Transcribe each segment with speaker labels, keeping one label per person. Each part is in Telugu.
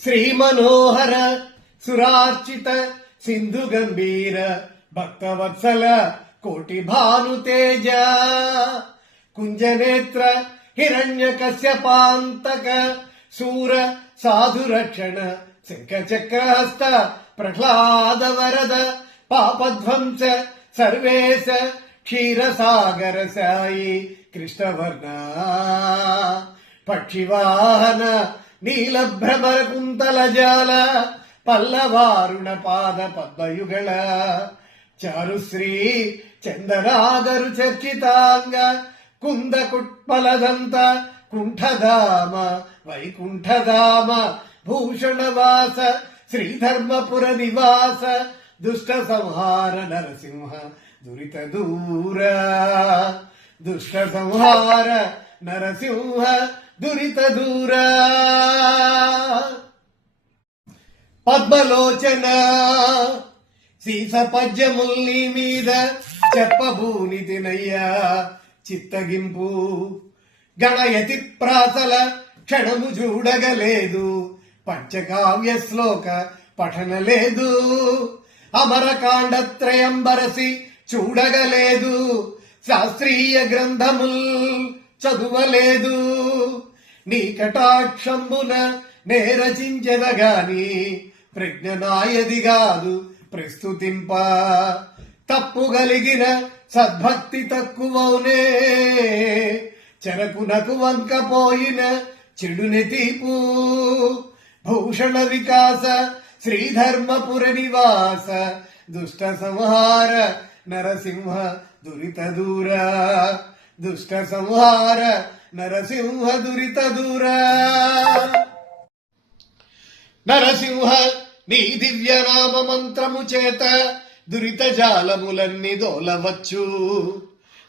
Speaker 1: శ్రీ మనోహర సురార్చిత సింధు గంభీర భక్తవత్సల కోటి భాను తేజ కుంజనేత్ర హిరణ్య కశ్యపాంతక సూర సాధు రక్షణ శంఖ చక్రహస్త ప్రహ్లాద వరద పాపధ్వంస సర్వేశ క్షీరసాగర సాయి కృష్ణవర్ణ పక్షివాహన నీలభ్రమర కుంతల జాల పల్లవారుణ పాద పద్మయుగళ. చారుశ్రీ చందనాగరు చర్చితాంగ కుంద కుట్పలదంత కుంఠధామ వైకుంఠధామ భూషణవాస శ్రీధర్మపుర నివాస దుష్ట సంహార నరసింహ దురిత దూర. దుష్ట సంహార నరసింహ దురిత దూరా. పద్మలోచన సీస పద్యముల్ని మీద చెప్పబూని తినయ్యా చిత్తగింపు. గణయతి ప్రాసల క్షణము చూడగలేదు పంచకావ్య శ్లోక పఠన లేదు అమరకాండత్రయంబరసి చూడగలేదు శాస్త్రీయ గ్రంథముల్ చదువలేదు. నీ కటాక్షంబున నేరచించెదగాని ప్రజ్ఞ నాయది కాదు ప్రస్తుతింప. తప్పు కలిగిన సద్భక్తి తక్కువనే. చెరకునకు వంకపోయిన చెడుని తీపు. భూషణ వికాస శ్రీధర్మపుర నివాస దుష్ట సంహార నరసింహ దురిత దూరా. దుష్ట సంహార నరసింహ దురిత దూర. నరసింహ నీ దివ్య నామ మంత్రము చేత దురిత జాలములన్నీ దోలవచ్చు.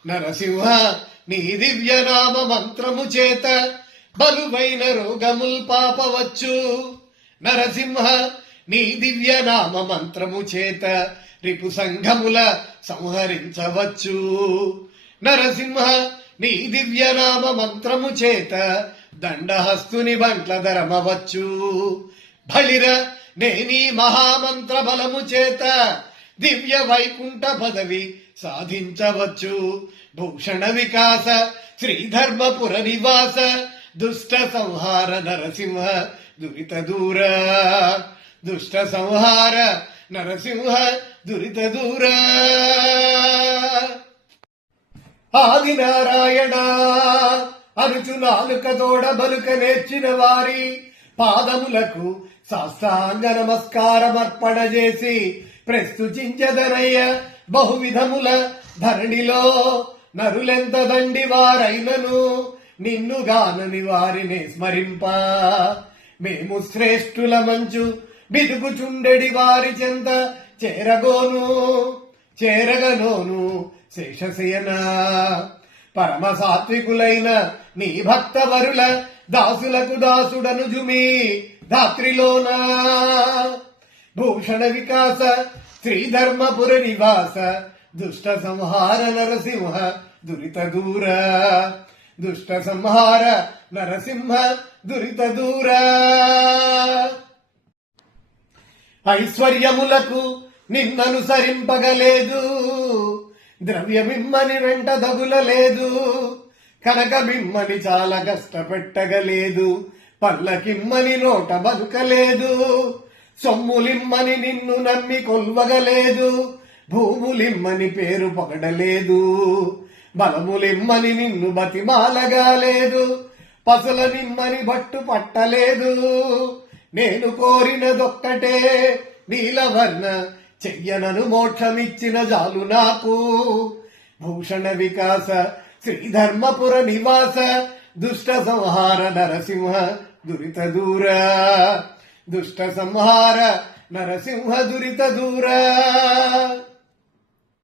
Speaker 1: నరసింహ నీ దివ్య నామ మంత్రము చేత బలువైన రోగముల్ పాపవచ్చు. నరసింహ నీ దివ్య నామ మంత్రము చేత రిపు సంఘముల సంహరించవచ్చు. నరసింహ నీ దివ్య నామ మంత్రము చేత దండహస్తుని బంట్ల ధరమవచ్చు. బలిర నేనీ మహామంత్ర బలము చేత దివ్య వైకుంఠ పదవి సాధించవచ్చు. భూషణ వికాస శ్రీధర్మపుర నివాస దుష్ట సంహార నరసింహ దురిత దూర. దుష్ట సంహార నరసింహ దురిత దూర. ఆదినారాయణ. అరుచు నాలుక తోడ బలుక నేర్చిన వారి పాదములకు సాష్టాంగ నమస్కారమర్పణ చేసి ప్రస్తుతించదనయ్య బహువిధముల ధరణిలో నరులెంత దండి వారైనను నిన్నుగానని వారిని స్మరింప. మేము శ్రేష్ఠుల మంచు బిదుగుచుండెడి వారి చెంత చేరగోను చేరగనోను. శేషసేన. పరమ సాత్వికులైన నీ భక్తవరుల దాసులకు దాసుడనుజుమి ధాత్రిలోన. భూషణ వికాస శ్రీధర్మపుర నివాస దుష్ట సంహార నరసింహ దురిత దూర. దుష్ట సంహార నరసింహ దురిత దూర. ఐశ్వర్యములకు నిన్ననుసరింపగలేదు. ద్రవ్యమిమ్మని వెంట దగులలేదు. కనక మిమ్మని చాలా కష్టపెట్టగలేదు. పల్లకిమ్మని నోట బతుకలేదు. సొమ్ములిమ్మని నిన్ను నమ్మి కొల్వగలేదు. భూములిమ్మని పేరు పొగడలేదు. బలములిమ్మని నిన్ను బతిమాలగాలేదు. పసుల నిమ్మని బట్టు పట్టలేదు. నేను కోరినదొక్కటే నీలవర్ణ చెయ్యనను మోక్షమిచ్చిన జాలు నాకు. భూషణ వికాస శ్రీధర్మపుర నివాస దుష్ట సంహార నరసింహ దురిత దూర. దుష్ట సంహార నరసింహ దురిత దూర.